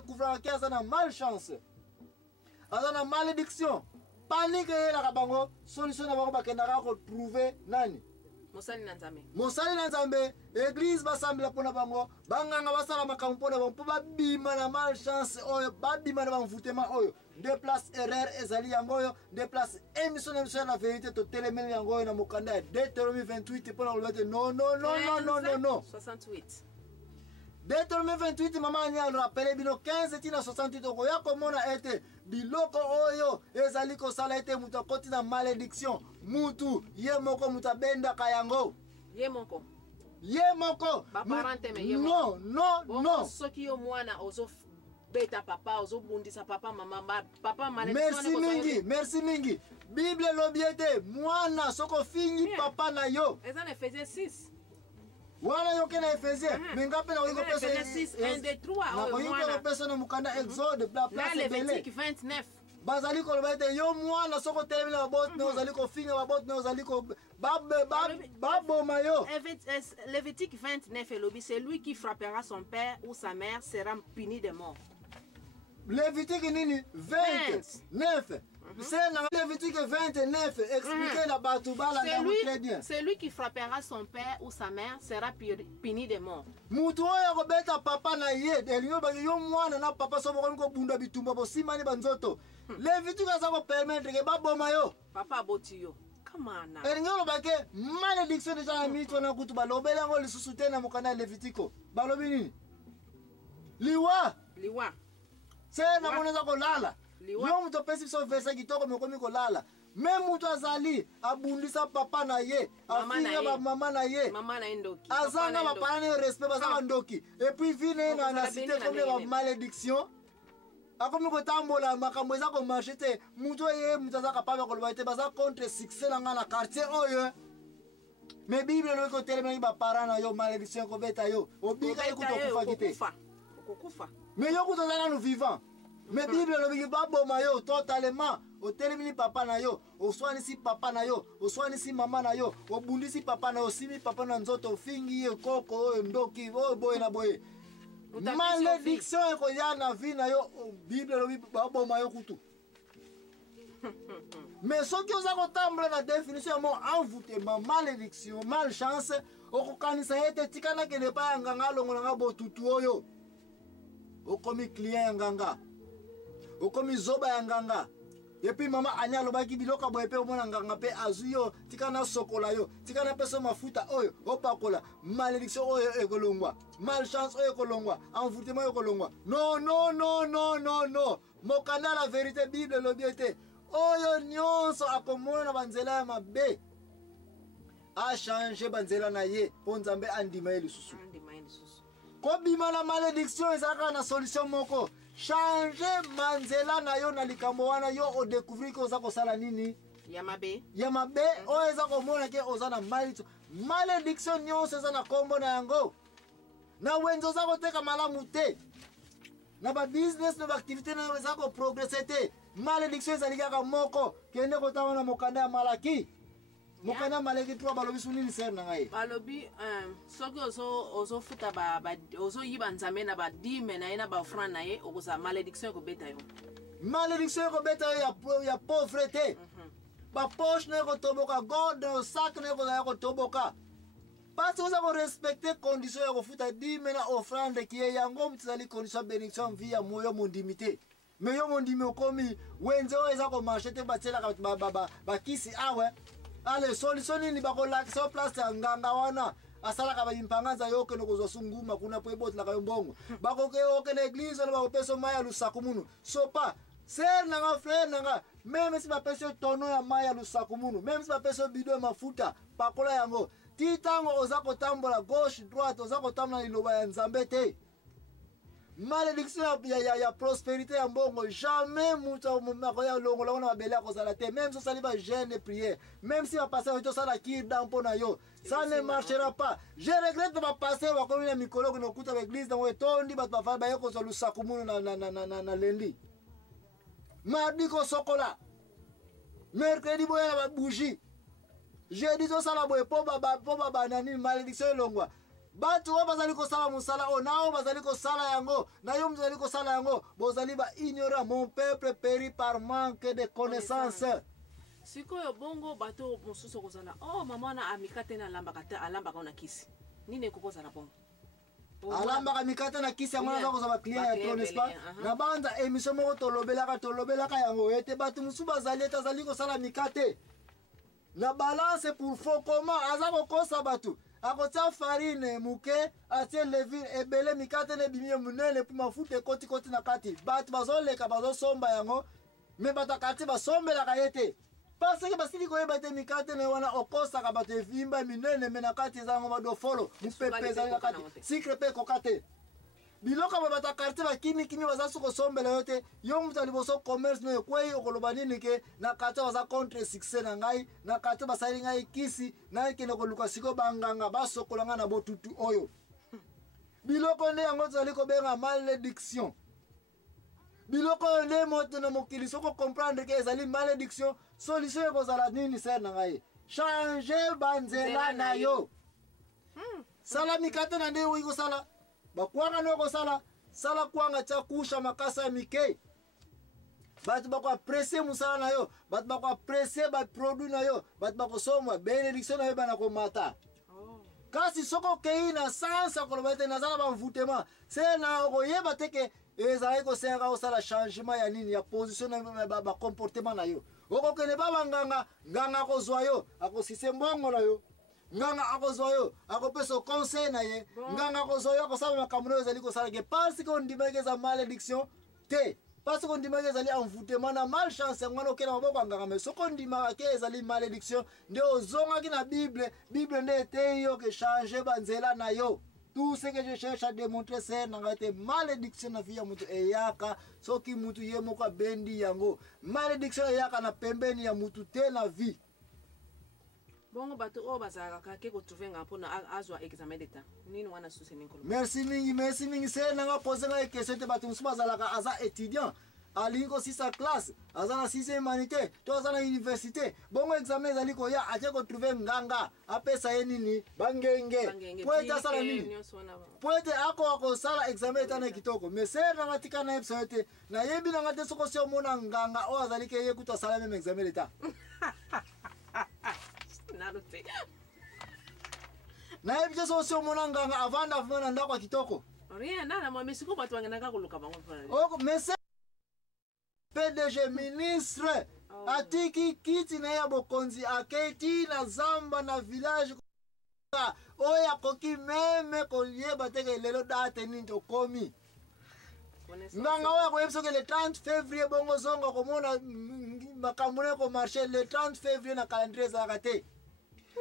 découvrir que ça na malchance. Ça na malédiction. Panique et la kabango solution na bango bakendaka ko trouver nani? Mosali na Nzambe. Mosali na Nzambe, église basambela pona bango, banganga basala makambo pona bango, babima na malchance oyo, babima na bamvutema oyo. De place erreur ezali yango oyo, de place émission na la vérité to telemel yango oyo na mokanda Deutéronome 28 pona kolobete non non non non non non non 68. Deutéronome 28 mama ani a rappelé bino 15 tina 68 okoya komona ete biloko oyo ezali kosala ete mutu akoti na malédiction mutu ye moko mutu abendaka yango Ye moko. ye moko Baparante me ye non non non soki yo mwana ozo beta papa ozo bundisa papa mama papa merci mingi Bible lobiete mwana soko fingi papa na yo eza na Ephésiens 6. Wala yoke na Ephésiens mengape na wiko pesa 6 1 2 3 na wiko pesa na mukanda Exode la place Lévitique 29. Bazali ko lobete yo mwana soko telemela babot na ozali ko finga babot na ozali ko babo mayo. Lévitique 29 elobi c'est lui qui frappera son père ou sa mère sera puni de mort. Lévitique nini 29. C'est dans Lévitique 29 expliquer la batubala très bien. Celui qui frappera son père ou sa mère sera puni de mort. Mutu oyo ko beta papa na ye elingo ba yo mwana na papa so boko ko bunda bitumba bo simani banzoto. Lévitique aza ko permettre ke baboma yo. Papa boti yo. Come on now. Elingo lo bake malédiction de jana mito na kutu balobela ngo lisusu te na mokana Lévitique. Balobi nini? Liwa. C'est na moneza ko lala. Yo muto pesi so verset kitoko mekomi ko lala. Même muto azali abundisa papa na ye, afinga ba mama na ye. Mama na ndoki. Azanga ba parane respect bazanga ndoki. Et puis vine na cité comme la malédiction. Akomi ko tambola makambo eza ko marcher te. Muto ye mutaza kapaba ko loba te baza contre succès na ngana quartier oyo. Mais Bible le ko telemeli ba parana yo malédiction ko beta yo. Obika ekutokufa kite. Okufa. Mais yo kutozanga no vivant. Mais Bible le baboma yo totalement. O telemini papa na yo, o swanisi papa na yo, o swanisi mama na yo, o bundisi papa na yo, simi papa na nzoto fingi ye koko ndoki boy na boy. Malédiction eko ya na vie na yo, Bible le baboma yo kutu. Mais ce qui oza kotambola na définition ya mo envoûtement, malédiction, malchance, okokanisa ete tikana kene pa ya nganga longola nga botutu oyo. Okomi client ya nganga. Okomi zoba ya nganga. Et puis maman anya lobaki biloka boye pe omona nganga pe azuyo tikana sokola yo tikana peso mafuta oyo opakola malédiction oyo ekolongwa malchance oyo ekolongwa envoûtement oyo ekolongwa non non non non non non mokanda la vérité Bible lobiete oyo nyonso akomona na banzela ya mabe a changer banzela na ye po Nzambe andima ye lisusu kobima na malédiction ezaka na solution moko changer manzela na yo na likambo wana yo o découvrir que oza kosala nini Yamabe oyo eza komona ke oza na malédiction nyonso eza na kombo na yango na wenzo oza koteka malamu te na ba business na ba activité na eza ko progresser te malédiction ezali kaka moko kende kotama na mokanda ya Malaki mokanda maleki trois balobi sunini ser na ngai balobi soki ozo futa ozo yiba Nzambe na ba dime na ye na ba offrande na ye okoza malédiction ko beta yo ya pauvreté ba poche na ko toboka god na sac na ko toboka parce que oza ko respecter condition ya ko futa dime na offrande ki ye yango mtizali condition bénédiction vie ya moyo mondimité mais yo mondimi okomi wenzo eza ko marcher te batela ba kisi awe ale solution ni bakolakisa place ya nganga wana asalaka bayimpanganza yoke nokozwa sunguma kuna po ebotla kayo mbongo bakoke yoke na église na bakopesa maya lusaku munu sopa ser nanga frère nanga même si bapesa tono ya maya lusaku munu même si bapesa bido ya mafuta pakola yango titango oza kotambola gauche droite oza kotambola liloba ya Nzambe te malédiction ya prospérité ya mbongo jamais muto makoya longola wana babela kozala te même si sali ba jeûne et prière même si va passer to sala kirda mpona yo ça ne marchera pas je regrette ba passer wa komina mikolo ko nokuta ba église dans etondi ba bafa ba yoko so lusaku munu na lendi mardi ko sokola mercredi boya ba bougie jeudi to sala boye po baba nani malédiction longwa Batu oyo bazali kosala musala o nao bazali kosala yango na yo mzali kosala yango bozali ba ignorant. Mon peuple périt par manque de connaissance. Sikoyo bongo bato mosusu kozala oh mama na amikate na alambaka na kisi nini kokozala bongo alambaka mikate na kisi yango naza kozala client ya tro n'est-ce pas na banza émission moko tolobelaka yango ete bato mosusu bazali ete azali kosala mikate na balance pour faux comment aza kokosa bato akotia farine muke atie levure ebele mikate na ebimi munene mpo mafuta ekoti na kati bato bazoleka bazosomba yango me bato akati basombelaka ye te parce que basili koyeba te mikate na wana okosaka bato evimba minene me na kati eza yango badofolo mupepe ezali na kati sikre mpe ekoka te biloko ba bato akartier bakimikimi baza so kosombela yo te yo moto ya liboso commerce no ekwei okoloba nini ke na kati baza contre succès na ngai na kati basali ngai kisi ngai kende koluka siko banganga basokola ngai na botutu oyo biloko nde yango tozali kobenga malédiction biloko oyo nde moto na mokili soko comprendre ke ezali malédiction solution ekozala nini ser na ngai change banzela na yo sala mikate na nde oyi kosala bakwanga no kosala sala kwanga tya kusha makasa ya mike bato bakoapresie musala na yo bato bakoapresie baproduit na yo bato bakosomwa benediction na yo bana komata kasi soko okei na sansa koloba ete naza na bamvutema se na okoyeba te ke ezalaki kosenga kosala changement ya nini ya position na bacomportement na yo okokende ba banganga nganga akozwa yo akosise mbongo na yo nganga akozwa yo akopesa conseil na ye nganga akozwa yo akosala makambo nayo ezali kosala ke parce que ondimaki eza malédiction te parce que ondimaki ezali envoûtement na malchance yango wana okende maboko ya nganga me soki ondimaka ke ezali malédiction nde ozongaki na bible nde eteyi yo ke change banzela na yo. Tout ce que je cherche à démontrer c'est que malédiction na vie ya mutu eyaka soki mutu ye moko bendi yango malédiction eyaka na pembeni ya mutu te na vie. Bongo bato o bazalaka ke ko trouver nga mpona azwa examen d'état nini wana susi ninkolo. Merci mingi c'est nanga poser nga question te bato musu bazalaka aza étudiant alingo sisa classe aza na 6e humanité to aza na université bongo examen ezali koya atie ko trouver nganga apesa ye nini bangenge po ete asala nini po ete akosala examen etana kitoko mais se nanga tika na yebisa yo te nayebi nanga te soko si omona nganga oyo azali ke ye kutu asala meme examen d'état nayebi te soko si omona nganga avanda avuma na ndako ya kitoko rien nana moi mesiko bato bangenaka koluka bango mais PDG ministre atiki kiti na ya bokonzi aketi na zamba na village oyo akoki meme koyeba teke lelo date nini tokomi nganga oyo akoyebisa ke le 30 février bongo zongo komona makambo ne komarche le 30 février na calendrier ezalaka te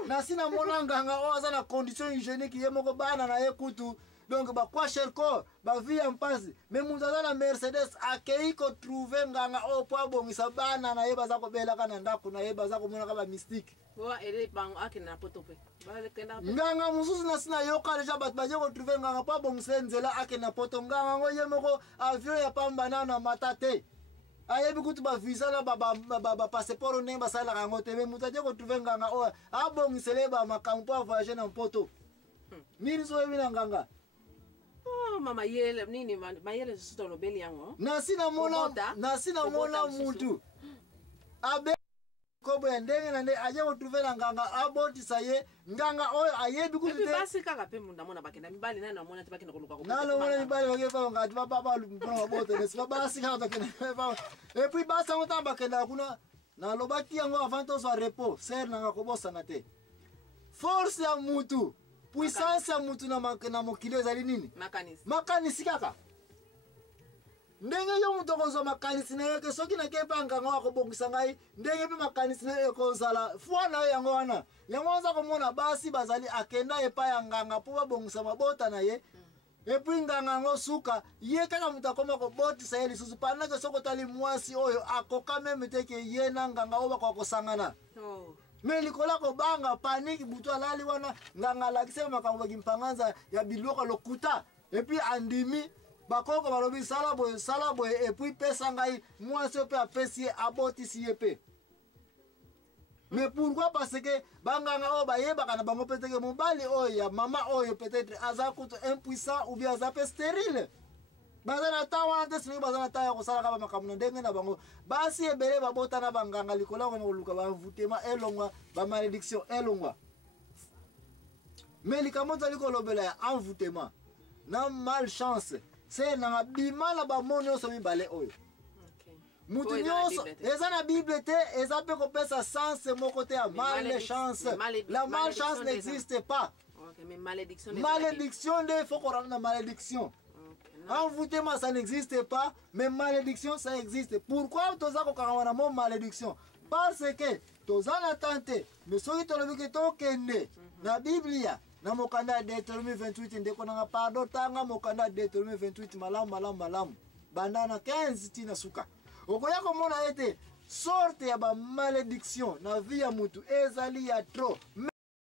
na sina mona nganga oyo aza na condition hygiénique ye moko bana na ye kutu donc bakwa sherko bavi ya mpasi me mutu aza na Mercedes akei kotrouve nganga oyo po abongisa bana na ye baza kobelaka na ndako na ye baza komonaka bamystike nganga mosusu na sina yoka deja bato baye kotrouve nganga po abongisa ye nzela ake na poto nganga ngo ye moko avion ya pambana na mata te ayebi kutu bavisa na bapasseport ndenge basalaka yango te me mutu aye kotrouve nganga oyo abongisele ye bamakambo po avoyage na mpoto nini so oyebi na nganga mama yele nini mayele suto lobeli yango nasina mona mutu abe kobo ya ndenge na nde aje kotrouve na nganga abotisa ye nganga oyo ayebi kutu te basi kaka pe munda mona bakenda mibali nana mona te bakenda koluka nalo mona mibali bakefa ngati baba mpona babote nesi basi kaka bakenda et puis basi yango ntango bakenda kuna nalobaki yango avant tozwa repos ser nanga kobosana te force ya mutu puissance ya mutu na mokili ezali nini makanisi kaka ndenge yo mutu okozwa makanisi na ye ke soki nakepa nganga akobongisa ngai ndenge mpe makanisi na ye ekozala fwa na yo yango wana yango oza komona basi bazali akenda epai ya nganga mpo babongisa mabota na ye epui nganga yango suka ye kaka mutu akoma kobotisa ye lisusu pandake soki otali mwasi oyo akoka meme te ke ye na nganga oyo bakoka kosangana me likola kobanga paniki butu alali wana nganga alakisi makambo bakimpanganza ya biloko lokuta epui andimi bakoko balobi sala boye epui pesa ngai mwasi oyo mpe apesi ye abotisi ye mpe Mais pourquoi? Parce que banganga o bayeba kana bango peut-être mobali oya mama oyo peut-être azakuto impuissant ou bien azape stérile. Bazana tawa te sini bazana tawa ko sala kaba makamuna ndenge na bango. Basi ebele babota na banganga likola ko luka ba vutema elongwa ba malédiction elongwa. Mais likamoza likolobela ya envoûtement na malchance. C'est na bimala ba mono so mibale oyo. Mutu nyonso eza na Bible te eza pe kopesa sens moko te ya malchance. La malchance n'existe pas. Okay, mais malédiction il faut qu'on rentre dans malédiction. Envoûtement ça n'existe pas, mais malédiction ça existe. Pourquoi toza ko karawana mo malédiction? Parce que toza na tante mais soki tolobi ke tokende na Biblia na mokanda Deutéronome 28 ndeko na pardon tanga mokanda Deutéronome 28 malamu bandana 15 tina suka. Okoya komona ete sorte ya ba malédiction na vie ya mutu ezali ya trop.